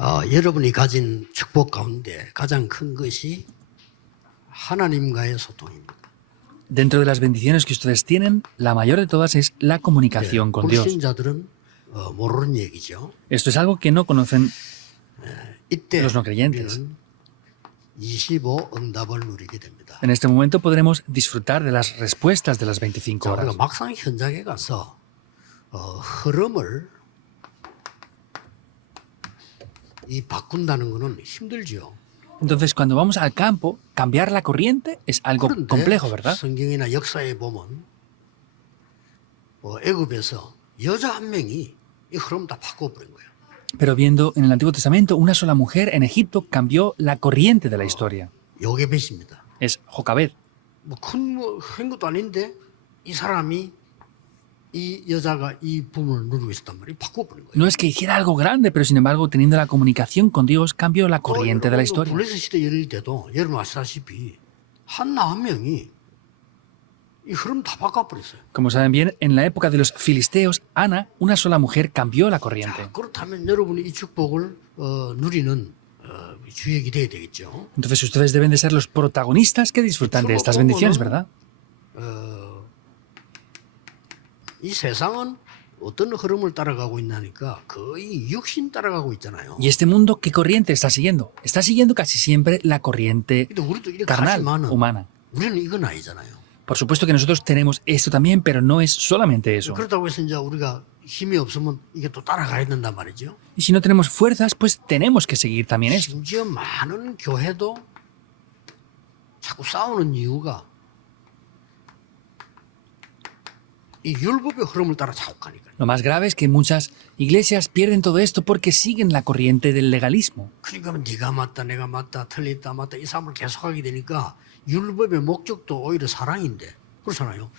여러분이 가진 축복 가운데 가장 큰 것이 하나님과의 소통입니다. Dentro de las bendiciones que ustedes tienen, la mayor de todas es la comunicación con Dios. 불신자들은 모르는 얘기죠. Esto es algo que no conocen 이때 los no creyentes. 우리는 25 응답을 누리게 됩니다. En este momento podremos disfrutar de las respuestas de las 25 우리가 horas. 막상 현장에 가서 흐름을 바꾼다는 것은 힘들죠. Entonces, cuando vamos al campo, cambiar la corriente es algo 그런데 complejo, ¿verdad? 성경이나 역사에 보면 애굽에서 여자 한 명이 이 흐름 다 바꿔버린 거예요. Pero viendo en el Antiguo Testamento, una sola mujer en Egipto cambió la corriente de la historia. 요게벳입니다. Es Jocabed. 큰 것도 아닌데 이 사람이 이 여자가 이 부분을 누리고 있었단 말이에요. 바꿔버린 거예요. No es que hiciera algo grande, pero sin embargo, teniendo la comunicación con Dios, cambió la corriente de la historia. 블레셋 시대 열릴 때도 여러분 아시다시피 한나 한 명이 이 흐름 다 바꿔버렸어요. Como saben bien, en la época de los filisteos, Ana, una sola mujer, cambió la corriente. 자, 그렇다면 여러분이 이 축복을 누리는 주역이 돼야 되겠죠. Entonces ustedes deben de ser los protagonistas que disfrutan de estas bendiciones, ¿verdad? 이 세상은 어떤 흐름을 따라가고 있나니까 거의 육신 따라가고 있잖아요. ¿Y este mundo qué corriente está siguiendo? Está siguiendo casi siempre la corriente 근데 우리도 이렇게 carnal, 하지만은 humana. 우리는 이건 아니잖아요. Por supuesto que nosotros tenemos esto también, pero no es solamente eso. 그렇다고 해서 이제 우리가 힘이 없으면 이게 또 따라가야 된단 말이죠. Y si no tenemos fuerzas, pues tenemos que seguir también esto. 심지어 많은 교회도 자꾸 싸우는 이유가 이 율법의 흐름을 따라 자꾸 가니까. Lo más grave es que muchas iglesias pierden todo esto porque siguen la corriente del legalismo. 그러니까 네가 맞다 내가 맞다 틀렸다 맞다 이 싸움을 계속하게 되니까 율법의 목적도 오히려 사랑인데 그렇잖아요.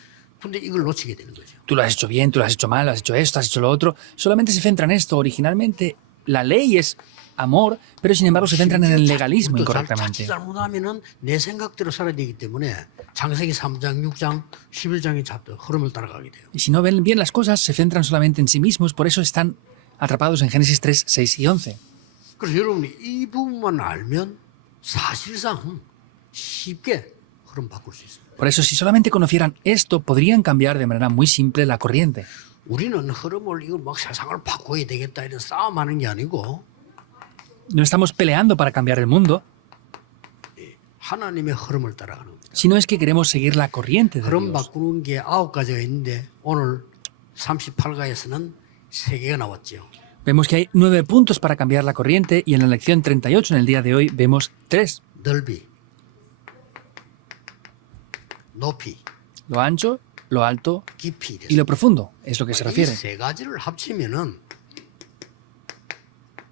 근데 이걸 놓치게 되는 거죠. Tú lo has hecho bien, tú lo has hecho mal, has hecho esto, has hecho lo otro. Solamente se centra en esto. Originalmente la ley es amor, pero sin embargo se centran en el legalismo incorrectamente. 잘못하면은 내 생각대로 살아야 되기 때문에 창세기 3장, 6장, 11장의 흐름을 따라가게 돼요. Y si no ven bien las cosas, se centran solamente en sí mismos, por eso están atrapados en Génesis 3, 6 y 11. 그래서 여러분이 이 부분만 알면 사실상 쉽게 흐름 바꿀 수 있어요. Por eso, si solamente conocieran esto, podrían cambiar de manera muy simple la corriente. 우리는 흐름을 이걸 막 세상을 바꿔야 되겠다 이런 싸움하는 게 아니고 No estamos peleando para cambiar el mundo, 하나님의 흐름을 따라가는 거예요. sino es que queremos seguir la corriente de 흐름 Dios. 바꾸는 게 9가지가 있는데 오늘 38가에서는 3개가 나왔죠. Vemos que hay 9 puntos para cambiar la corriente y en la lección 38, en el día de hoy, vemos 3. 넓이, 높이, Lo ancho, lo alto 깊이. y lo profundo, es lo que se 이 refiere. 3가지를 합치면은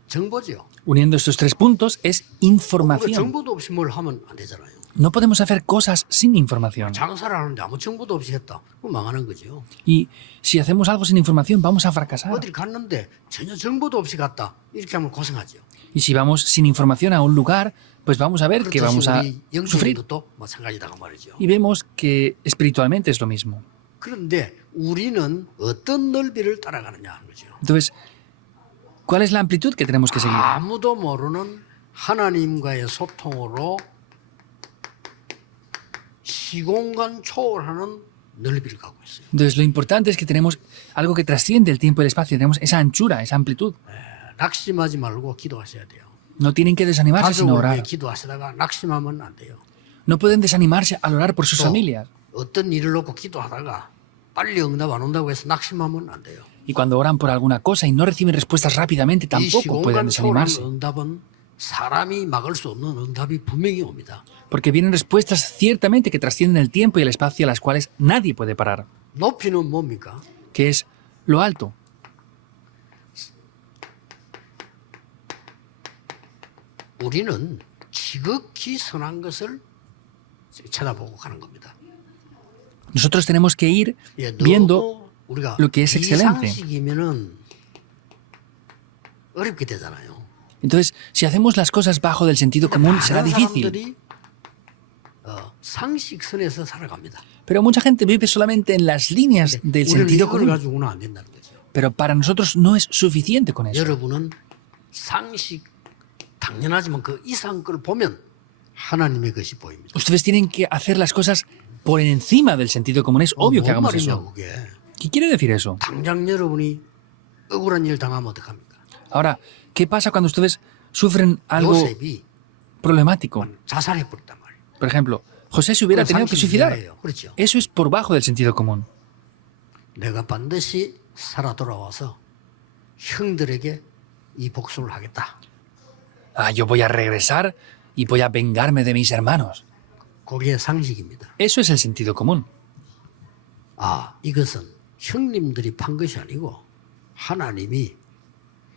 정보죠. Uniendo estos 3 puntos es 우리가 información. 정보도 없이 뭘 하면 안 되잖아요. No podemos hacer cosas sin información. 장사를 하는데 아무 정보도 없이 했다. 그럼 망하는 거죠. Y si hacemos algo sin información, vamos a fracasar. 어딜 갔는데 전혀 정보도 없이 갔다. 이렇게 하면 고생하죠. Y si vamos sin información a un lugar, pues vamos a ver que vamos a 그렇듯이 sufrir. 영적으로도 또 마찬가지다고 말이죠. Y vemos que espiritualmente es lo mismo. 그런데 우리는 어떤 넓이를 따라가느냐 하는 거죠. Entonces, ¿cuál es la amplitud que tenemos que seguir? 아무도 모르는 하나님과의 소통으로 시공간 초월하는 넓이를 갖고 있어요. Entonces, lo importante es que tenemos algo que trasciende el tiempo y el espacio. Tenemos esa anchura, esa amplitud. 낙심하지 말고 기도하셔야 돼요. No tienen que desanimarse sino 가족을 위해 orar. 기도하시다가 낙심하면 안 돼요. No pueden desanimarse al orar por sus 또 familias. 어떤 일을 놓고 기도하다가 빨리 응답 안 온다고 해서 낙심하면 안 돼요. Y cuando oran por alguna cosa y no reciben respuestas rápidamente, 이 tampoco pueden 시공간 초월하는 desanimarse. 응답은 사람이 막을 수 없는 응답이 분명히 옵니다. Porque vienen respuestas ciertamente que trascienden el tiempo y el espacio a las cuales nadie puede parar. 높이는 뭡니까? Que es lo alto. 우리는 지극히 선한 것을 쳐다보고 가는 겁니다. Nosotros tenemos que ir 예, viendo 너무 우리가 lo que es excelente. 이상식이면은 어렵게 되잖아요. Entonces, si hacemos las cosas bajo del sentido común, será 많은 difícil. 사람들이 상식선에서 살아갑니다. Pero mucha gente vive solamente en las líneas del 우리는 sentido 이걸 común. 가지고는 안 된다는 거죠. Pero para nosotros no es suficiente con eso. 여러분은 상식 당연하지만 그 이상 걸 보면 하나님의 것이 보입니다. Ustedes tienen que hacer las cosas por encima del sentido común. Es obvio que 뭔 hagamos 말이냐 eso. 그게. ¿Qué quiere decir eso? 당장 여러분이 억울한 일 당하면 어떡합니까? Ahora, ¿qué pasa cuando ustedes sufren algo 요셉이 problemático? 자살해버렸단 말이에요. Por ejemplo, José se hubiera tenido que suicidar. 상식이에요. 그렇죠. Eso es por bajo del sentido común. 내가 반드시 살아 돌아와서 형들에게 이 복수를 하겠다. Ah, yo voy a regresar y voy a vengarme de mis hermanos. 그게 상식입니다. Eso es el sentido común. 아, 이것은 형님들이 판 것이 아니고 하나님이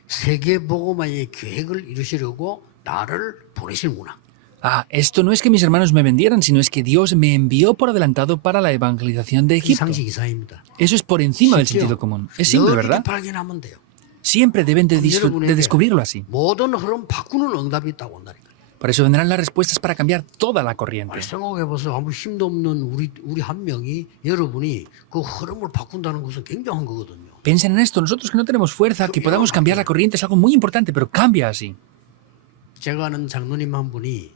세계복음화의 계획을 이루시려고 나를 보내시는구나. Ah, esto no es que mis hermanos me vendieran, sino es que Dios me envió por adelantado para la evangelización de 이 Egipto. 상식 이상입니다. Eso es por encima del 심지어 sentido común. Es simple, 늘 ¿verdad? 이렇게 발견하면 돼요. Siempre deben de, 여러분에게 de descubrirlo así. 모든 흐름 바꾸는 응답이 있다고 한다니까. Por eso vendrán las respuestas para cambiar toda la corriente. 생각해보세요. 아무 힘도 없는 우리 한 명이 여러분이 그 흐름을 바꾼다는 것은 굉장한 거거든요. Piensen en esto, nosotros que no tenemos fuerza, que podamos cambiar la corriente es algo muy importante, pero cambia así. 제가 아는 장로님 한 분이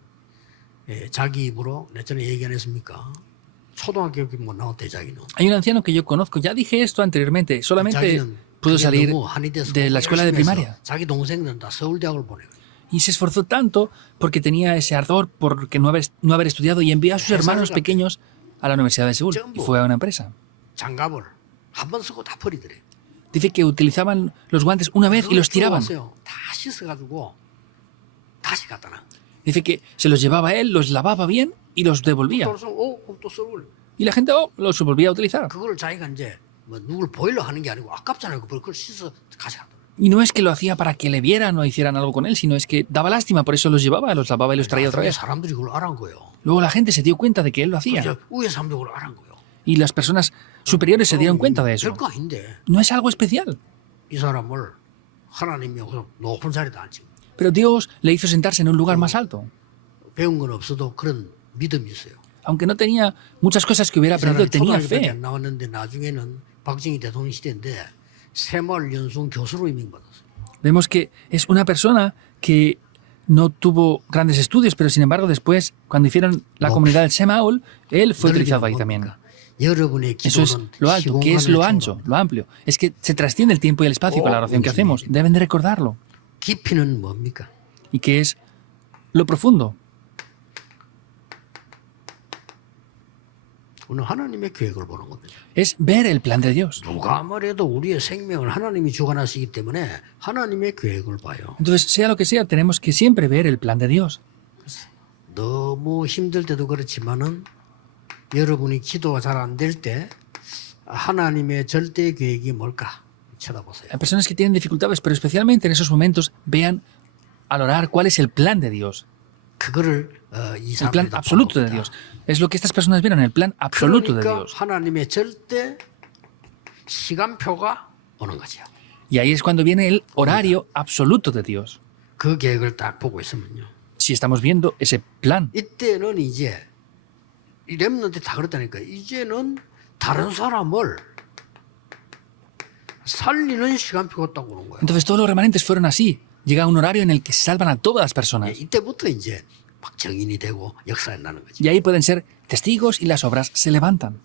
자기 입으로 내전에 얘기 안 했습니까? 초등학교 못 나왔대 자기는. Hay un anciano que yo conozco, ya dije esto anteriormente, solamente 자기는 pudo 그게 salir 너무 한이 돼서 de la escuela de 열심히 해서 primaria. 자기 동생들은 다 서울대학을 보내요. Y se esforzó tanto porque tenía ese ardor, porque no haber estudiado, y envió a sus hermanos pequeños a la Universidad de Seúl y fue a una empresa. 장갑을 한 번 쓰고 다 버리더래. Dice que utilizaban los guantes una vez y los tiraban. 다 씻어가지고 다시 갖다 놔. Dice que se los llevaba él, los lavaba bien y los devolvía. 그래서 또 서울. Y la gente los volvía a utilizar. 그걸 자기가 이제 뭐 누굴 보이려 하는 게 아니고 아깝잖아요. 그걸 씻어 다시 갖다 놔. Y no es que lo hacía para que le vieran o hicieran algo con él, sino es que daba lástima, por eso los llevaba, los lavaba y los traía otra vez. 사람들이 그걸 알아한 거예요. Luego la gente se dio cuenta de que él lo hacía. 이제 위에 사람들이 그걸 알아한 거예요. Y las personas superiores se dieron cuenta de eso. 별거 아닌데 No es algo especial. 이 사람을 하나님이 여기서 높은 자리에 앉히고 Pero Dios le hizo sentarse en un lugar más alto. 배운 건 없어도 그런 믿음이 있어요. Aunque no tenía muchas cosas que hubiera 이 aprendido, 사람이 tenía 초등학교밖에 fe. 안 나왔는데 나중에는 박정희 대통령 시대인데 새마을연수원 교수로 임명받았어요. Vemos que es una persona que no tuvo grandes estudios, pero sin embargo después, cuando hicieron la comunidad del Semaol, él fue utilizado ahí también. 여러분의 Eso es 기도는 lo alto. ¿Qué es lo ancho, 시공간을 lo amplio? Es que se trasciende el tiempo y el espacio con la oración que hacemos. Deben de recordarlo. 깊이는 뭡니까? ¿Y qué es lo profundo? 오늘 하나님의 계획을 보는 겁니다. Es ver el plan de Dios. 누가 말해도 우리의 생명을 하나님이 주관하시기 때문에 하나님의 계획을 봐요. Entonces, sea lo que sea, tenemos que siempre ver el plan de Dios. 너무 힘들 때도 그렇지만은 여러분이 기도가 잘 안 될 때 하나님의 절대 계획이 뭘까 쳐다보세요. Hay personas que tienen dificultades, pero especialmente en esos momentos vean al orar cuál es el plan de Dios. 그거를 이 El plan 사람들이 absoluto de Dios. Es lo que estas personas vieron, el plan absoluto de 그러니까 Dios. 하나님의 절대 시간표가 오는 거죠. Y ahí es cuando viene el horario absoluto de Dios. 그 계획을 딱 보고 있으면요. Si estamos viendo ese plan, 이때는 이제 이 렘넌트 다 그렇다니까. 이제는 다른 사람을 살리는 시간표가 딱 오는 거예요. entonces todos los remanentes fueron así. Llega un horario en el que se salvan a todas las personas. 이때부터 이제 막 정인이 되고 역사에 나는 거죠. Y ahí pueden ser testigos y las obras se levantan.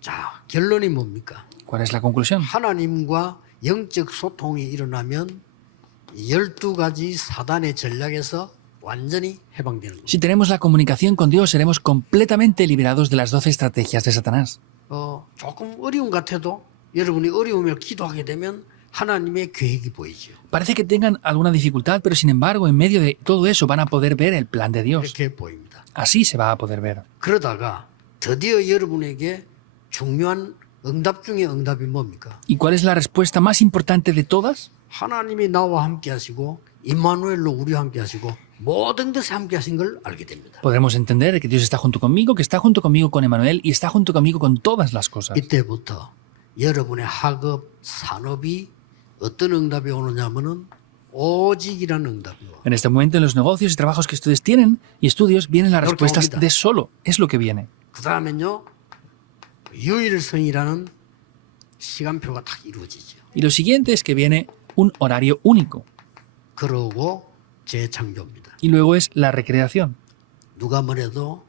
자, 결론이 뭡니까? ¿Cuál es la conclusión? 하나님과 영적 소통이 일어나면 12가지 사단의 전략에서 완전히 해방되는 거예요. Si tenemos la comunicación con Dios, seremos completamente liberados de las 12 estrategias de Satanás. 조금 어려움 같아도 여러분이 어려움을 기도하게 되면 하나님의 계획이 보이죠. Parece que tengan alguna dificultad, pero sin embargo, en medio de todo eso van a poder ver el plan de Dios. 이렇게 보입니다. Así se va a poder ver. 그러다가 드디어 여러분에게 중요한 응답 중에 응답이 뭡니까? ¿Y cuál es la respuesta más importante de todas? 하나님이 나와 함께 하시고 임마누엘로 우리와 함께 하시고 모든 것에 함께 하신 걸 알게 됩니다. Podremos entender que Dios está junto conmigo, que está junto conmigo con Emmanuel y está junto conmigo con todas las cosas. 이때부터 여러분의 학업, 산업이 어떤 응답이 오느냐면은 오직이라는 응답이 와. En este momento, en los negocios y trabajos que ustedes tienen y estudios, vienen las Porque respuestas olvida. de solo. Es lo que viene. 그 다음엔요 유일성이라는 시간표가 딱 이루어지죠. Y lo siguiente es que viene un horario único. 그러고 재창조입니다. Y luego es la recreación. 누가 뭐래도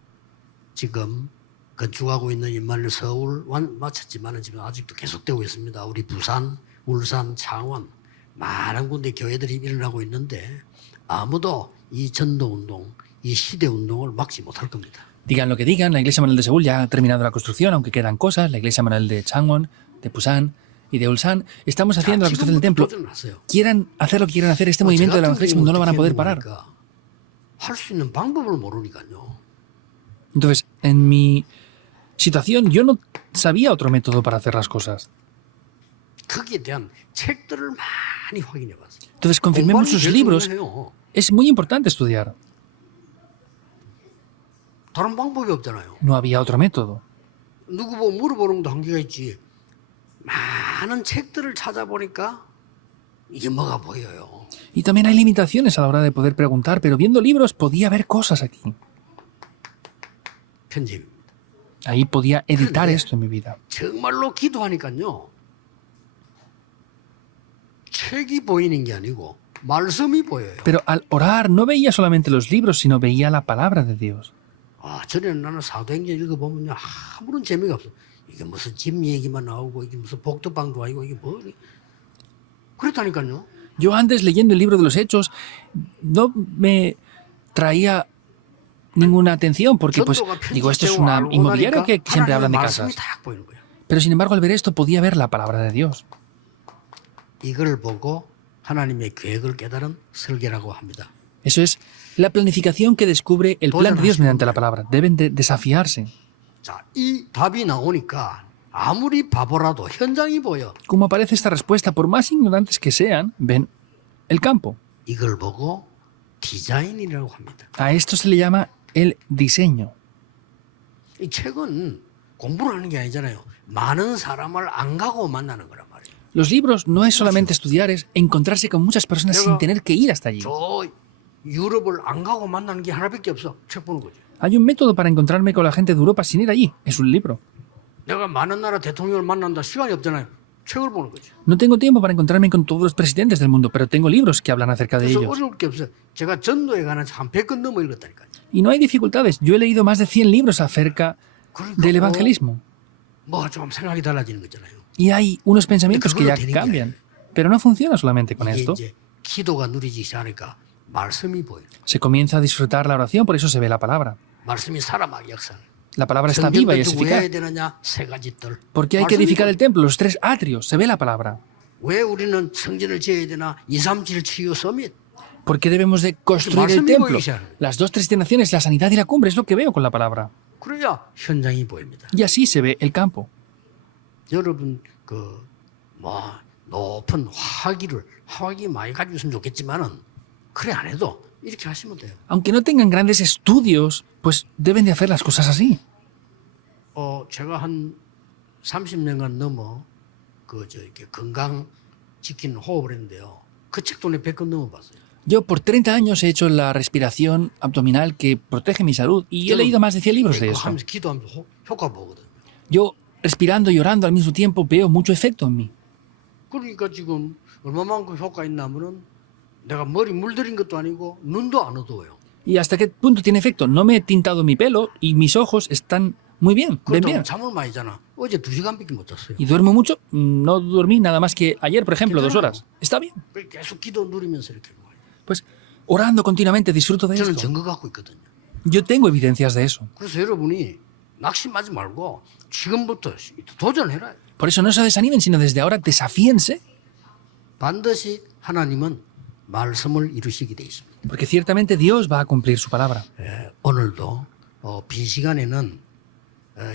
지금 건축하고 있는 인만리 서울 마쳤지만 지금 아직도 계속되고 있습니다. 우리 부산, 울산, 창원 많은 군데 교회들이 일어나고 있는데 아무도 이 전도운동, 이 시대운동을 막지 못할 겁니다. Digan lo que digan, la iglesia Manuel de Seúl ya ha terminado la construcción, aunque quedan cosas. La iglesia Manuel de Changwon, de Pusan y de Ulsan. Estamos haciendo la construcción del templo. Quieran hacer lo que quieran hacer, este movimiento del evangelismo no lo van a poder parar. 할수 있는 방법을 모르니까요. Entonces, en mi situación, yo no sabía otro método para hacer las cosas. 거기에 대한 책들을 많이 확인해 봤어요. Entonces, confirmemos sus libros. 해요. Es muy importante estudiar. 다른 방법이 없잖아요. No había otro método. 누구 보고 물어보는 것도 한계가 있지. 많은 책들을 찾아보니까 이게 뭐가 보여요. Y también hay limitaciones a la hora de poder preguntar, pero viendo libros podía ver cosas aquí. 편집입니다. Ahí podía editar esto en mi vida. 정말로 기도하니까요. 책이 보이는 게 아니고 말씀이 보여요. Pero al orar no veía solamente los libros, sino veía la palabra de Dios. 아, 전에는 나는 사도행전 읽어보면요. 아무런 재미가 없어. 이게 무슨 집 얘기만 나오고 이게 무슨 복도방도 아니고 이게 뭐 그랬다니까요. Yo antes leyendo el libro de los Hechos no me traía ninguna atención porque pues digo esto es una inmobiliaria que siempre hablan de casas. Pero sin embargo al ver esto podía ver la palabra de Dios. 이걸 보고 하나님의 계획을 깨달은 설계라고 합니다. Eso es la planificación que descubre el plan de Dios mediante la palabra. Deben de desafiarse. 자, 이 답이 나오니까 아무리 바보라도 현장이 보여. Como aparece esta respuesta, por más ignorantes que sean, ven el campo. 이걸 보고 디자인이라고 합니다. A esto se le llama el diseño. 이 책은 공부를 하는 게 아니잖아요. 많은 사람을 안 가고 만나는 거란 말이에요. Los libros no es solamente estudiar, es encontrarse con muchas personas sin tener que ir hasta allí. 저 유럽을 안 가고 만나는 게 하나밖에 없어. 책 보는 거죠. Hay un método para encontrarme con la gente de Europa sin ir allí. Es un libro. 내가 많은 나라 대통령을 만난다 시간이 없잖아요. 책을 보는 거죠. No tengo tiempo para encontrarme con todos los presidentes del mundo, pero tengo libros que hablan acerca de 그래서 ellos. 어려울 게 없어요. 제가 전도에 관한 한 100권 넘어 읽었다니까요. Y no hay dificultades. Yo he leído más de 100 libros acerca del evangelismo. 뭐가 좀 생각이 달라지는 거잖아요. Y hay unos pensamientos que ya cambian. Pero no funciona solamente con 이게 esto. 이제 기도가 누리기 시작하니까 말씀이 보여요. Se comienza a disfrutar la oración, por eso se ve la palabra. 말씀이 살아막 역사. La palabra está viva y es 성전 왜 해야 eficaz. 되느냐? 세 가지 뜰. ¿Por qué hay que edificar el templo? Los 3 atrios. Se ve la palabra. 왜 우리는 성전을 지어야 되나? 2, 3, 7 치유 서밋. ¿Por qué debemos de construir el templo? Las 2 destinaciones, la sanidad y la cumbre, es lo que veo con la palabra. 그래야 현장이 보입니다. Y así se ve el campo. 여러분 높은 화학이 많이 가지고 있으면 좋겠지만은 그래 안 해도 이렇게 하시면 돼요. Aunque no tengan grandes estudios, pues deben de hacer las cosas así. 제가 한 30년간 넘어 이렇게 건강 지키는 호흡을 했는데요. 그 책도 내 100권 넘어 봤어요. Yo por 30 años he hecho la respiración abdominal que protege mi salud y he leído más de 100 libros de eso. 하면서 기도하면서 효과 보거든요. Yo respirando y orando al mismo tiempo veo mucho efecto en mí. 그러니까 지금 얼마만큼 효과 있나면은 내가 머리 물들인 것도 아니고 눈도 안 어두워요. ¿Y hasta qué punto tiene efecto? No me he tintado mi pelo y mis ojos están muy bien, ven bien. 잠을 많이 자나? 어제 2시간밖에 못 잤어요. ¿Y duermo mucho? No dormí nada más que ayer, por ejemplo, 2 horas. Está bien. 계속 기도 누리면서 이렇게 해요. Pues orando continuamente disfruto de 저는 esto. 증거 갖고 있거든요. Yo tengo evidencias de eso. 그래서 여러분이 낙심하지 말고 지금부터 도전해라. Por eso no se desanimen, sino desde ahora desafíense. 반드시 하나님은 말씀을 이루시게 돼 있습니다. Porque ciertamente Dios va a cumplir su palabra. 오늘도 빈 시간에는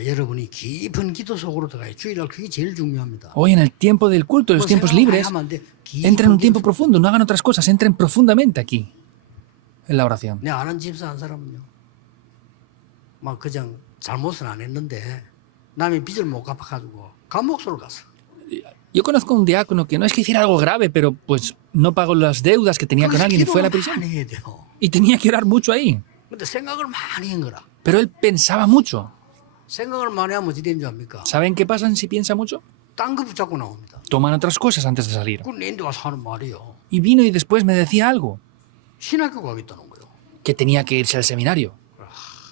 여러분이 깊은 기도 속으로 들어가요. 주일날 그게 제일 중요합니다. Hoy en el tiempo del culto, en los tiempos libres, entren en un tiempo profundo, no hagan otras cosas, entren profundamente aquí, en la oración. 내 아는 집사 한 사람은요. 막 그냥 잘못은 안 했는데 남의 빚을 못 갚아가지고 감옥소를 갔어. Yo conozco a un diácono que no es que hiciera algo grave, pero pues no pagó las deudas que tenía con alguien y fue a la prisión. 많이 해야 돼요. Y tenía que orar mucho ahí. 근데 생각을 많이 한 거라. Pero él pensaba mucho. 생각을 많이 하면 어찌 되는 줄 압니까? ¿Saben qué pasa si piensa mucho? 딴 거 붙잡고 나옵니다. Toman otras cosas antes de salir. 그건 내한테 와서 하는 말이에요. Y vino y después me decía algo. 신학교 가겠다는 거예요. que tenía que irse al seminario.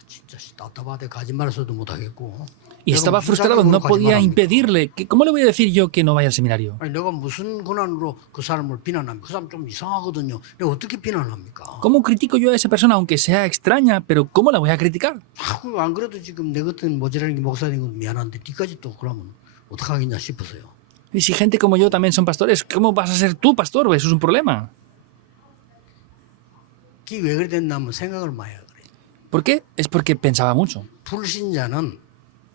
진짜 답답하대 거짓말해서도 못 하겠고. Y estaba frustrado, no podía impedirle. ¿Cómo le voy a decir yo que no vaya al seminario? 아니 내가 무슨 권한으로 그 사람을 비난합니까? 그 사람 좀 이상하거든요. 내가 어떻게 비난합니까? ¿Cómo critico yo a esa persona, aunque sea extraña? Pero ¿cómo la voy a criticar? 안 그래도 지금 내 같은 모자라는 게 목사님 건 미안한데 니까지 또 그러면 어떡하겠냐 싶어서요. Y si gente como yo también son pastores, ¿cómo vas a ser tú pastor? Eso es un problema. 그게 왜 그래 됐냐면 생각을 많이 하고 그래. ¿Por qué? Es porque pensaba mucho. 불신자는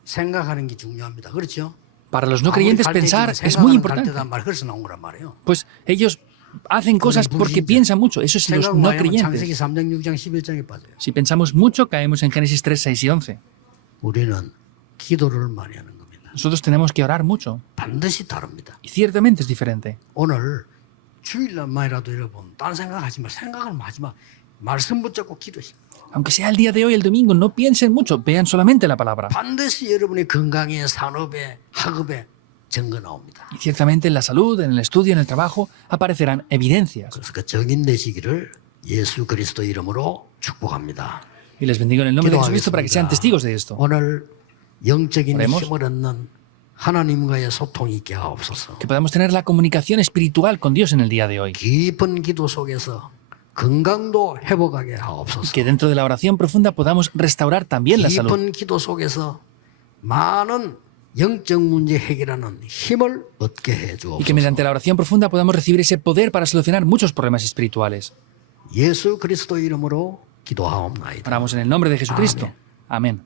생각하는 게 중요합니다. 그렇죠? Para los no creyentes pensar es muy importante. 그래서 나온 거란 말이에요. Pues ellos hacen cosas porque piensan mucho. Eso es los no creyentes. 창세기 3장, 6장, 11장에 빠져요. Si pensamos mucho, caemos en Génesis 3, 6 y 11. 우리는 기도를 많이 하는 겁니다. Nosotros tenemos que orar mucho. 반드시 다릅니다. Y ciertamente es diferente. 오늘 주일날만이라도 여러분 딴 생각하지 마. 생각을 하지 마. 말씀 붙잡고 기도하시. Aunque sea el día de hoy, el domingo, no piensen mucho, vean solamente la palabra. 반드시 여러분의 건강에, 산업에, 학업에 증거 나옵니다. Y ciertamente en la salud, en el estudio, en el trabajo, aparecerán evidencias. 그래서 그 증인 되시기를 예수 그리스도 이름으로 축복합니다. Y les bendigo en el nombre de Jesucristo para que sean testigos de esto. 오늘 영적인 Oremos. 힘을 얻는 하나님과의 소통이 있게 하옵소서. Que podamos tener la comunicación espiritual con Dios en el día de hoy. 깊은 기도 속에서 건강도 회복하게 하옵소서. Que dentro de la oración profunda podamos restaurar también la salud. 깊은 기도 속에서 많은 영적 문제 해결하는 힘을 얻게 해 Y que 주옵소서. mediante la oración profunda podamos recibir ese poder para solucionar muchos problemas espirituales. 예수 그리스도 이름으로 기도하옵나이다. Oramos en el nombre de Jesucristo. Amén.